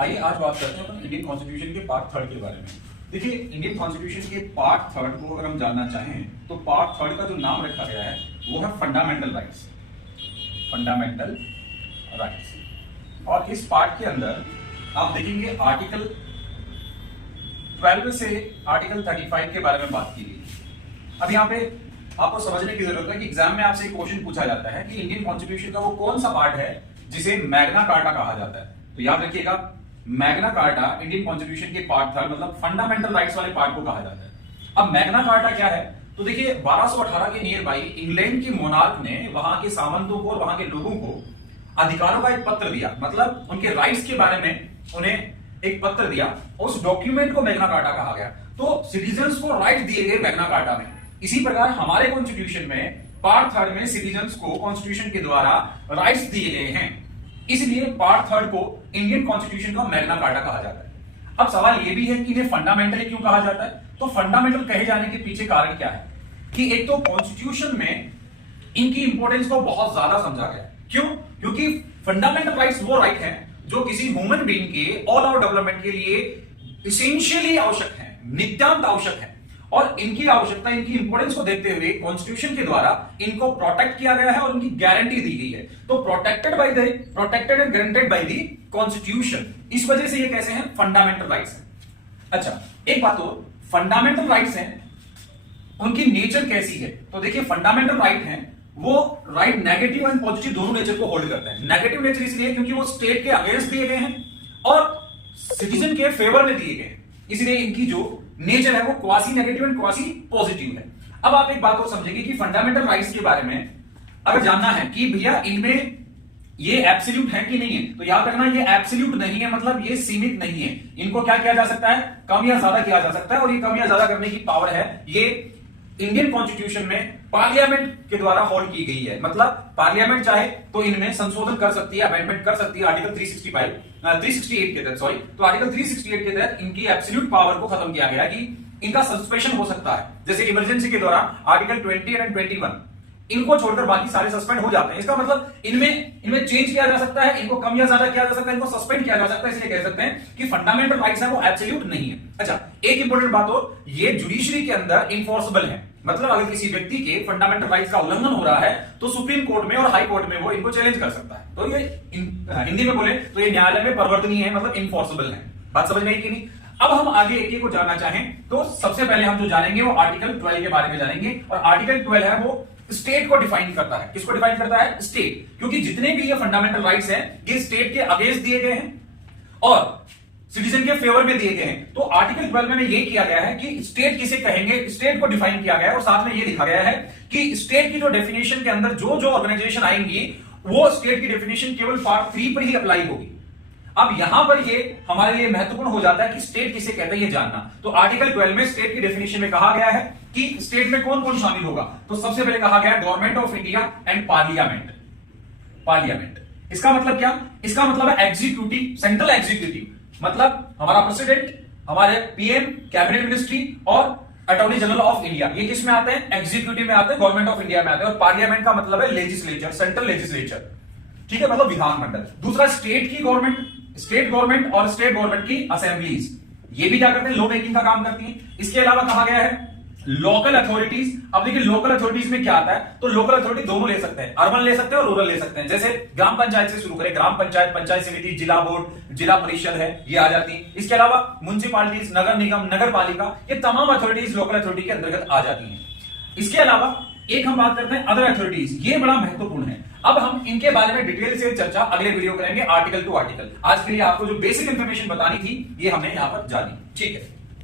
आइए आज बात करते हैं अपन इंडियन कॉन्स्टिट्यूशन के पार्ट थर्ड के बारे में। देखिए, इंडियन कॉन्स्टिट्यूशन के पार्ट थर्ड को अगर हम जानना चाहें तो पार्ट थर्ड का जो नाम रखा गया है वो है फंडामेंटल राइट्स। Fundamental rights. और इस पार्ट के अंदर आप देखेंगे आर्टिकल 12 से आर्टिकल 35 के बारे में बात की गई। अब यहाँ पे आपको समझने की जरूरत है कि एग्जाम में आपसे एक क्वेश्चन पूछा जाता है कि इंडियन कॉन्स्टिट्यूशन का वो कौन सा पार्ट है जिसे मैग्ना कार्टा कहा जाता है। तो याद रखिएगा, मैग्ना कार्टा इंडियन कॉन्स्टिट्यूशन के पार्ट थर्ड मतलब फंडामेंटल राइट्स वाले पार्ट को कहा जाता है। अब मैग्ना कार्टा क्या है? तो देखिए, 1218 के नियर बाई इंग्लैंड के मोनार्क ने वहां के सामंतों को और वहां के लोगों को अधिकारों का एक पत्र दिया, मतलब उनके राइट्स के बारे में उन्हें एक पत्र दिया। उस डॉक्यूमेंट को मैग्ना कार्टा कहा गया। तो सिटीजन्स को राइट दिए गए मैग्ना कार्टा में। इसी प्रकार हमारे कॉन्स्टिट्यूशन में पार्ट थर्ड में सिटीजन्स को कॉन्स्टिट्यूशन के द्वारा राइट्स दिए गए हैं, इसलिए पार्ट थर्ड को इंडियन कॉन्स्टिट्यूशन का मैग्ना कार्टा कहा जाता है। अब सवाल यह भी है कि इन्हें फंडामेंटल क्यों कहा जाता है? तो फंडामेंटल कहे जाने के पीछे कारण क्या है कि एक तो कॉन्स्टिट्यूशन में इनकी इंपॉर्टेंस को बहुत ज्यादा समझा गया है। क्यों? क्योंकि फंडामेंटल राइट्स वो राइट हैं जो किसी ह्यूमन बीइंग के ऑल आउट डेवलपमेंट के लिए इसेंशियली आवश्यक है, नित्यांत आवश्यक है। और इनकी आवश्यकता, इनकी इंपॉर्टेंस को देखते हुए कॉन्स्टिट्यूशन के द्वारा इनको प्रोटेक्ट किया गया है और इनकी गारंटी दी गई है। तो protected and guaranteed by the constitution, इस वजह से ये कैसे हैं? फंडामेंटल राइट्स हैं। अच्छा, एक बात और, फंडामेंटल राइट्स हैं, उनकी नेचर कैसी है? तो देखिए, फंडामेंटल राइट है वो राइट नेगेटिव एंड पॉजिटिव दोनों नेचर को होल्ड करते हैं। नेगेटिव नेचर इसलिए क्योंकि वो स्टेट के अगेंस्ट दिए गए हैं और सिटीजन के फेवर में दिए गए हैं, इसलिए इनकी जो नेचर है वो quasi negative and quasi positive है। अब आप एक बात को समझेंगे कि फंडामेंटल राइट्स के बारे में अगर जानना है कि भैया इनमें ये एब्सोल्यूट है कि नहीं है, तो याद रखना ये एब्सोल्यूट नहीं है, मतलब ये सीमित नहीं है। इनको क्या किया जा सकता है? कम या ज्यादा किया जा सकता है। और ये कम या ज्यादा करने की पावर है ये इंडियन कॉन्स्टिट्यूशन में पार्लियामेंट के द्वारा होल्ड की गई है। मतलब पार्लियामेंट चाहे तो इनमें संशोधन कर सकती है, अमेंडमेंट कर सकती है आर्टिकल 368 के तहत, तो आर्टिकल 368 के तहत इनकी एब्सोल्यूट पावर को खत्म किया गया कि इनका सस्पेंशन हो सकता है। जैसे इमरजेंसी के दौरान आर्टिकल 20 एंड 21, इनको छोड़कर बाकी सारे सस्पेंड हो जाते हैं। इसका मतलब इनमें चेंज किया जा सकता है, इनको कम या ज्यादा किया जा सकता है, इनको सस्पेंड किया जा सकता है। इसलिए कह सकते हैं कि फंडामेंटल राइट्स है वो एब्सोल्यूट नहीं है। अच्छा, एक इंपॉर्टेंट बात और, ये जुडिशरी के अंदर इन्फोर्सेबल है, मतलब अगर किसी व्यक्ति के फंडामेंटल राइट्स का उल्लंघन हो रहा है तो सुप्रीम कोर्ट में और हाई कोर्ट में वो इनको चैलेंज कर सकता है। तो ये हिंदी में बोले तो ये न्यायालय में परिवर्तनीय है, मतलब इन्फोर्सेबल है। बात समझ में आई कि नहीं? अब हम आगे एक को जानना चाहें तो सबसे पहले हम जो जानेंगे वो आर्टिकल 12 के बारे में जानेंगे। और आर्टिकल 12 है वो स्टेट को डिफाइन करता है। किसको डिफाइन करता है? स्टेट। क्योंकि जितने भी ये फंडामेंटल राइट्स हैं ये स्टेट के अगेंस्ट दिए गए हैं और सिटीजन के फेवर में दिए गए हैं। तो आर्टिकल 12 में ये किया गया है कि स्टेट किसे कहेंगे, स्टेट को डिफाइन किया गया है। और साथ में ये लिखा गया है कि स्टेट की जो डेफिनेशन के अंदर जो जो ऑर्गेनाइजेशन आएंगी वो स्टेट की डेफिनेशन केवल पार्ट 3 पर ही अप्लाई होगी। अब यहां पर ये हमारे लिए महत्वपूर्ण हो जाता है कि स्टेट किसे कहते हैं ये जानना। तो आर्टिकल 12 में स्टेट की डेफिनेशन में कहा गया है कि स्टेट में कौन कौन शामिल होगा। तो सबसे पहले कहा गया government of India and parliament. Parliament इसका मतलब क्या? इसका मतलब है एग्जीक्यूटिव, सेंट्रल एग्जीक्यूटिव, मतलब हमारा प्रेसिडेंट, हमारे पीएम, कैबिनेट मिनिस्ट्री और अटॉर्नी जनरल ऑफ इंडिया, ये किस में आते हैं? एग्जीक्यूटिव में आते हैं, गवर्नमेंट ऑफ इंडिया में आते हैं। और पार्लियामेंट का मतलब है लेजिस्लेचर, सेंट्रल लेजिस्लेचर, ठीक है, मतलब विधानमंडल। दूसरा स्टेट की गवर्नमेंट, स्टेट गवर्नमेंट और स्टेट गवर्नमेंट की असेंबलीज, ये भी क्या करते हैं? लॉ मेकिंग का काम करती हैं। इसके अलावा कहा गया है लोकल अथॉरिटीज। अब देखिए लोकल अथॉरिटीज में क्या आता है? तो लोकल अथॉरिटी दोनों ले सकते हैं, अर्बन ले सकते हैं और रूरल ले सकते हैं। जैसे ग्राम पंचायत से शुरू करें, ग्राम पंचायत, पंचायत समिति, जिला बोर्ड, जिला परिषद है, ये आ जाती है। इसके अलावा म्युनिसिपालिटीज, नगर निगम, नगर पालिका, ये तमाम अथॉरिटीज लोकल अथॉरिटी के अंतर्गत आ जाती हैं। इसके अलावा एक हम बात करते हैं अदर अथॉरिटीज, ये बड़ा महत्वपूर्ण है। अब हम इनके बारे में डिटेल से चर्चा अगले वीडियो करेंगे, आर्टिकल टू आर्टिकल। आज के लिए आपको जो बेसिक इंफॉर्मेशन बतानी थी ये हमने यहां पर जानी, ठीक है।